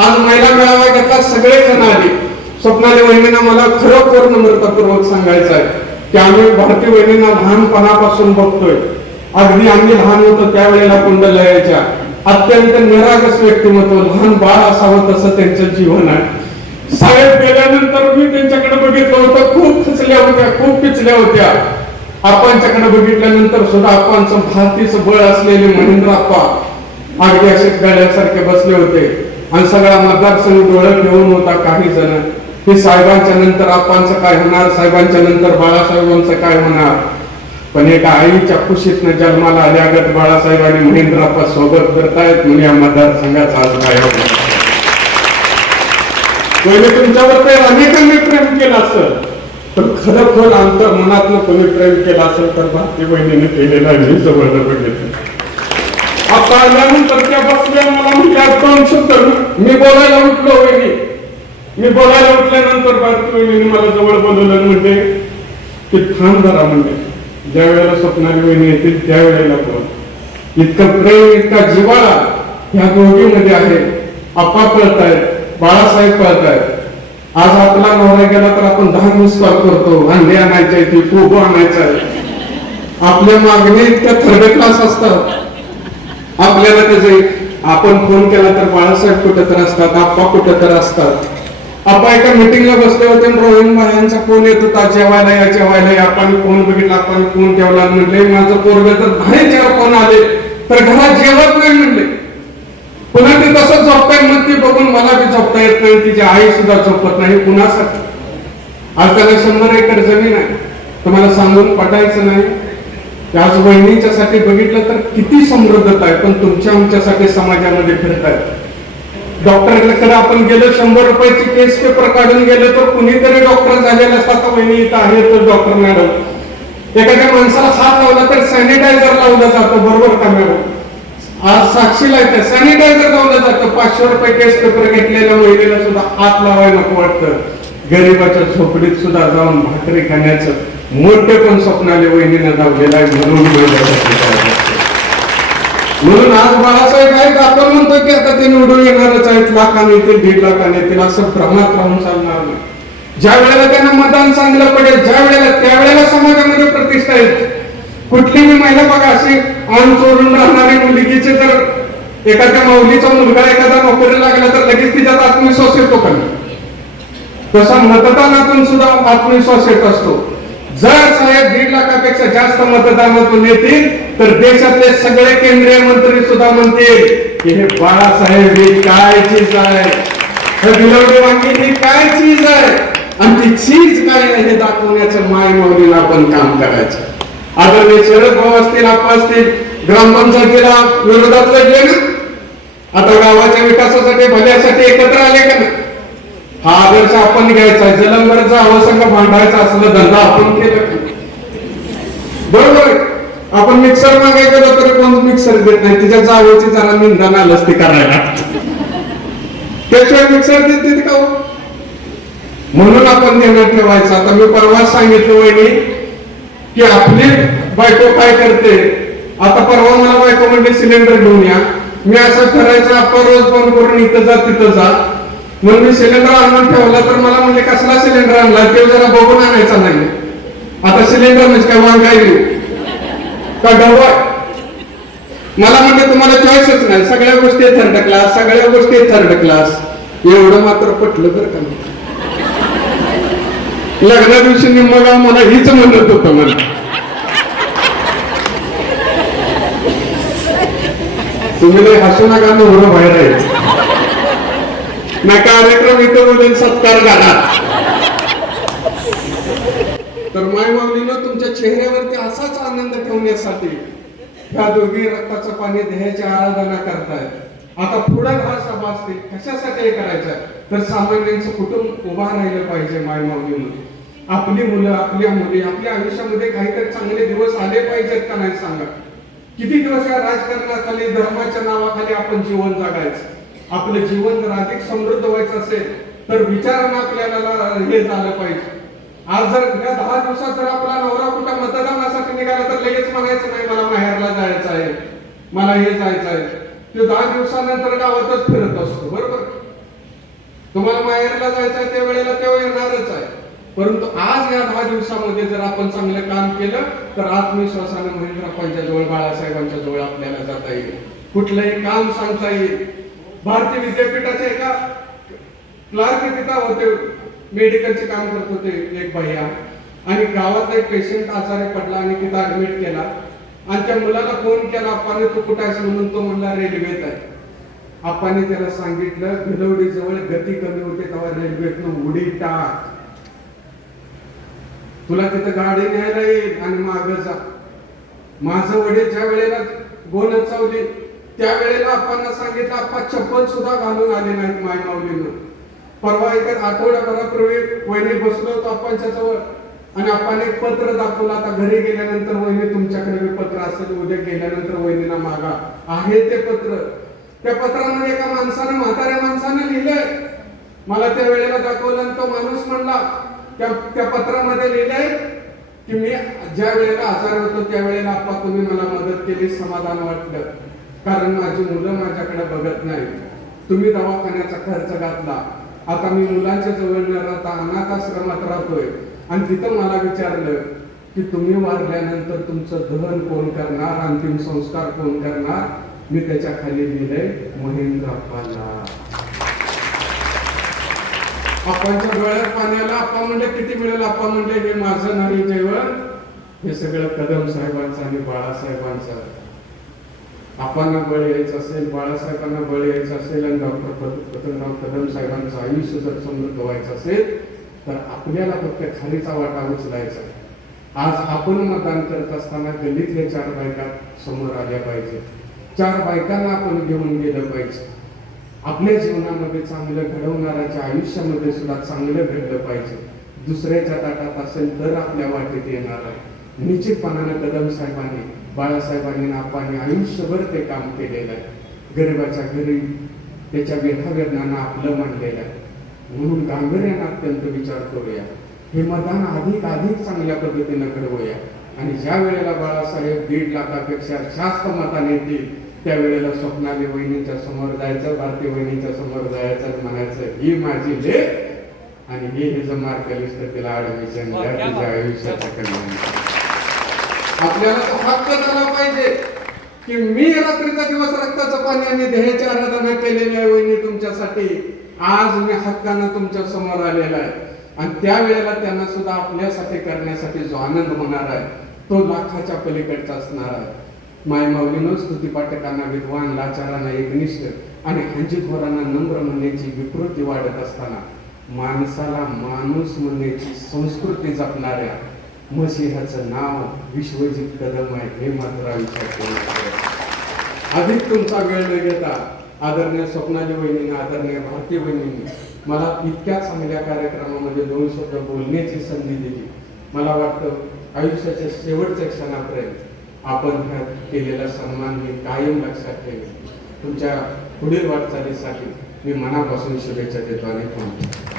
आज महिला मेळावा घेतला सगळे जण आले. स्वप्नाली वहिनींना मला खरोखर नम्रतापूर्वक सांगायचं आहे की आम्ही भारतीय वहिनींना लहानपणापासून बघतोय. अगदी आम्ही लहान होतो त्यावेळेला कुंडलयाच्या अत्यंत निरागस व्यक्तिमत्व लहान बाळ असावं तसं त्यांचं जीवन आहे. साहेब गेल्यानंतर मी त्यांच्याकडे बघितलं होतं खूप खचल्या होत्या खूप पिचल्या होत्या. आपांच्याकडे बघितल्यानंतर सुद्धा आपांचं भारतीचं बळ असलेले महेंद्र आप्पा अगदी असे गळ्यासारखे बसले होते. आणि सगळा मतदारसंघ डोळ्यात घेऊन होता काही जण. हे साहेबांच्या नंतर आपांचं काय होणार? साहेबांच्या नंतर बाळासाहेबांचं काय होणार? पण एका आईच्या खुशीतनं जन्माला आल्यागत बाळासाहेब आणि महेंद्रप्पा स्वागत करतायत म्हणून या मतदारसंघाचा आज काय होणार? पहिले तुमच्यावर तर अनेकांनी प्रेम केलं असेल. पण खरं खोल अंतर मनातनं कोणी प्रेम केला असेल तर भारतीय बहिणीने केलेला मी जवळ बघितलं आता आल्यानंतर त्या बसल्या मला म्हटल्या दोन शब्द मी बोलायला उठलो वहिनी. मी बोलायला उठल्यानंतर बातमी मला जवळ बोलवलं म्हणते की थांब जरा म्हणते. ज्या वेळेला स्वप्नाली वहिनी येतील त्यावेळेला बोल. इतकं प्रेम इतका जिवाळा ह्या दोघीमध्ये आहे. आप्पा कळतायत बाळासाहेब कळतायत आज आपला नवरा गेला तर आपण दहा मिस कॉल करतो. अंडे आणायचे आहे ती कोबो आणायचं आहे आपल्या मागणी इतक्या थर्ड क्लास असतात. आपल्याला त्याचे आपण फोन केला तर बाळासाहेब कुठं तर असतात आप्पा कुठं तर असतात. आप्पा एका मिटिंगला बसले होते आणि रोहिण फोन येत होता जेवायला या जेवायला आपण फोन बघितला आपण फोन ठेवला. म्हणले माझं पोरग तर घरी चार फोन आले तर घरात जेवत नाही म्हणले पुन्हा ते तसंच झोपताय मग ते बघून मला बी झोपता येत नाही तिची आई सुद्धा झोपत नाही कुणासाठी? आज त्याला शंभर एकर जमीन आहे. तुम्हाला सांगून पटायचं नाही. आज वहिनीच्यासाठी बघितलं तर किती समृद्धता आहे पण तुमच्या आमच्यासाठी समाजामध्ये फिरतायत डॉक्टरकडे आपण गेलो शंभर रुपयाची केस पेपर काढून गेलो तर कुणीतरी डॉक्टर झालेला असतात वहिनी इथं आहे तर डॉक्टर मॅडम. एखाद्या माणसाला हात लावला तर सॅनिटायझर लावला जातो बरोबर का मॅडम? आज साक्षीला येते सॅनिटायझर लावलं जातं. पाचशे रुपये केस पेपर घेतलेल्या महिलेला सुद्धा हात लावायला नको वाटतं. गरीबाच्या झोपडीत सुद्धा जाऊन भाकरी खाण्याचं मोठे पण स्वप्नाले वहिनीने धावलेला आहे म्हणून म्हणून आज बाळासाहेब आहेत आपण म्हणतो की आता ते निवडून येणारच आहेत लाखाने येतील दीड लाखाने येतील असं भ्रमात राहून चालणार नाही. ज्या वेळेला त्यांना मतदान चांगलं पडेल ज्या वेळेला त्यावेळेला समाजामध्ये प्रतिष्ठा येईल. कुठलीही महिला बघा अशी अंग चोरून राहणारी मुलगीचे तर एखाद्या माऊलीचा मुलगा एखादा नोकरी लागला तर लगेच तिच्यात आत्मविश्वास येतो का तसा मतदानातून सुद्धा आत्मविश्वास येत असतो. जर साहेब दीड लाखापेक्षा जास्त मतदानातून येतील तर देशातले सगळे केंद्रीय मंत्री सुद्धा म्हणतील की हे बाळासाहेब ही काय चीज आहे? हे ही काय चीज आहे? आणि ती चीज काय आहे हे दाखवण्याचं माय माऊलीला आपण काम करायचं. आदरणीय शरद भाऊ असतील आपण असतील ग्रामपंचायतीला विरोधातलं गेलं. ना आता गावाच्या विकासासाठी भल्यासाठी एकत्र आले का नाही? हा आदर्श आपण घ्यायचा जलंबरचा अवसंग मांडायचा असलं धंदा आपण केला बरोबर आपण मिक्सर मागायचं तरी कोण मिक्सर देत नाही? तिच्या जावची जरा निंदा नालस्ती करायला. त्याशिवाय मिक्सर देत का हो? म्हणून आपण निर्णय ठेवायचं. आता मी परवाच सांगितलं वहिनी की आपली बायको काय करते? आता परवा मला बायको म्हणजे सिलेंडर घेऊन या. मी असं करायचं आपण रोज फोन करून इथं जा तिथं जा. म्हणून मी सिलेंडर आणून ठेवला तर मला म्हणजे कसला सिलेंडर आणला? ते जरा बघून आणायचा नाही. आता सिलेंडर म्हणजे काय? वांगायली का? डबा? मला म्हणजे तुम्हाला चॉईसच नाही. सगळ्या गोष्टी थर्ड क्लास सगळ्या गोष्टी थर्ड क्लास एवढं मात्र पटलं बरं का? लग्ना दिवशी निम्मगाव मला हीच म्हणत होतं मला तुम्ही लय हसू नका नवरं बाहेर आहे. ना कार्यक्रम इथं बोलून सत्कार झाला. तर माय माऊलीनं तुमच्या चेहऱ्यावरती असाच आनंद ठेवण्यासाठी ह्या दोघी रक्ताचं पाणी देहाची आराधना करतायत. आता पुढे हा सभा असते कशासाठी करायचा? तर सामान्यांचं कुटुंब उभा राहिलं पाहिजे माय माऊलीनं आपली मुलं आपल्या मुली आपल्या आयुष्यामध्ये काहीतरी चांगले दिवस आले पाहिजेत का नाही सांगा? किती दिवस या राजकारणाखाली धर्माच्या नावाखाली आपण जीवन जगायचं? आपलं जीवन जर अधिक समृद्ध व्हायचं असेल तर विचारानं आपल्याला हे झालं पाहिजे. आज जर या दहा दिवसात जर आपला नवरा कुठं मतदानासाठी निघाला तर लगेच म्हणायचं नाही मला माहेरला जायचं आहे. मला हे जायचं आहे. तो दहा दिवसानंतर गावातच फिरत असतो बरोबर? तुम्हाला माहेरला जायचं आहे त्या वेळेला तेव्हा येणारच आहे. परंतु आज या दहा दिवसामध्ये जर आपण चांगलं काम केलं तर आत्मविश्वासानं महेंद्रप्पांच्या जवळ बाळासाहेबांच्या जवळ आपल्याला जाता येईल. कुठलंही काम सांगता येईल. भारतीय विद्यापीठाचे एका क्लार्क तिथं होते. मेडिकलचे काम करत होते एक भैया. आणि गावातला एक पेशंट आजारी पडला आणि तिथं ऍडमिट केला. आणि त्या मुलाला फोन केला आपण तू कुठं आहेस? म्हणून तो म्हणला रेल्वेत आहे. आपाने त्याला सांगितलं भिलवडी जवळ गती कमी होते तेव्हा रेल्वेतनं उडी टाक. तुला तिथं गाडी न्यायला येईल आणि माग जा. माझं वडील ज्या वेळेला गोन चावली त्यावेळेला अप्पांना सांगितलं आप्पा चप्पल सुद्धा घालून आले नाहीत माय माऊलीनं परवा एका आठवड्याभरापूर्वी वहिनी बसलो होतो अप्पांच्या जवळ आणि आपण एक पत्र दाखवलं आता घरी गेल्यानंतर वहिनी तुमच्याकडे पत्र असेल उद्या गेल्यानंतर वहिनीला मागा. आहे ते पत्र. त्या पत्रामध्ये एका माणसानं म्हाताऱ्या माणसानं लिहिलंय. मला त्या वेळेला दाखवलं आणि तो माणूस म्हणला त्या त्या पत्रामध्ये लिहिलंय की मी ज्या वेळेला आजार होतो त्या वेळेला आप्पा तुम्ही मला मदत केली समाधान वाटलं. कारण माझी मुलं माझ्याकडे बघत नाही. तुम्ही दवाखान्याचा खर्च घातला. आता मी मुलांच्या जवळ न राहता अनाथ आश्रमात राहतोय. आणि तिथं मला विचारलं की तुम्ही वारल्यानंतर तुमचं दहन कोण करणार? अंतिम संस्कार कोण करणार? मी त्याच्याखाली लिहिलंय महेंद्र आपणच्या डोळ्यात पाण्याला आप्पा म्हणजे किती मिळेल आप्पा म्हणजे हे माझं नाही जेवण. हे सगळं कदम साहेबांचं आणि बाळासाहेबांचं. आपांना बळ यायचं असेल बाळासाहेबांना बळ यायचं असेल आणि डॉक्टर पतंगराव कदम साहेबांचं आयुष्य जर समृद्ध व्हायचं असेल तर आपल्याला फक्त खालीचा वाटा उचलायचा आज आपण मतदान करत असताना गल्लीतल्या चार बायका समोर आल्या पाहिजे. चार बायकांना आपण घेऊन गेलं पाहिजे. आपल्या जीवनामध्ये चांगलं घडवणाऱ्याच्या आयुष्यामध्ये सुद्धा चांगलं घडलं पाहिजे. दुसऱ्याच्या ताटात असेल तर आपल्या वाटेत येणार आहे. निश्चितपणानं कदम साहेबांनी बाळासाहेबांनी नापांनी आयुष्यभर ते काम केलेलं आहे. गरिबाच्या घरी त्याच्या व्यथावेदनांना आपलं मानलेलं आहे. म्हणून गांभीर्यानं अत्यंत विचार करूया. हे मतदान अधिक अधिक चांगल्या पद्धतीनं घडवूया. आणि ज्या वेळेला बाळासाहेब दीड लाखापेक्षा जास्त मताने येतील त्यावेळेला स्वप्नाली वहिनीच्या समोर जायचं भारतीय वहिनीच्या समोर जायचं म्हणायचं ही माझी लेख. आणि हे जर मार्क लिस्ट तिला ऍडमिशन द्या तिच्या आयुष्याचा कल्याण. आपल्याला तो हक्क झाला पाहिजे. की मी रात्रीचा दिवस रक्ताचं पाणी आणि देहाची आराधना केलेली आहे वहिनी तुमच्यासाठी. आज मी हक्कानं तुमच्यासमोर आलेला आहे. आणि त्यावेळेला त्यांना सुद्धा आपल्यासाठी करण्यासाठी जो आनंद होणार आहे तो लाखाच्या पलीकडचा असणार आहे. माय माऊलीनं स्तुती पाठकांना विद्वान लाचारांना एकनिष्ठ आणि हंजीखोरांना नम्र म्हणण्याची विकृती वाढत असताना माणसाला माणूस म्हणण्याची संस्कृती जपणाऱ्या मसीहाचं नाव विश्वजित कदम आहे हे मात्र आयुष्यात अधिक तुमचा वेळ न घेता आदरणीय स्वप्नाजी बहिणीने आदरणीय भारतीय बहिणीने मला इतक्या चांगल्या कार्यक्रमामध्ये दोन शब्द बोलण्याची संधी दिली. मला वाटतं आयुष्याच्या शेवटच्या क्षणापर्यंत आपण ह्या केलेला सन्मान मी कायम लक्षात ठेवेल. तुमच्या पुढील वाटचालीसाठी मी मनापासून शुभेच्छा देतो आणि थांबतो.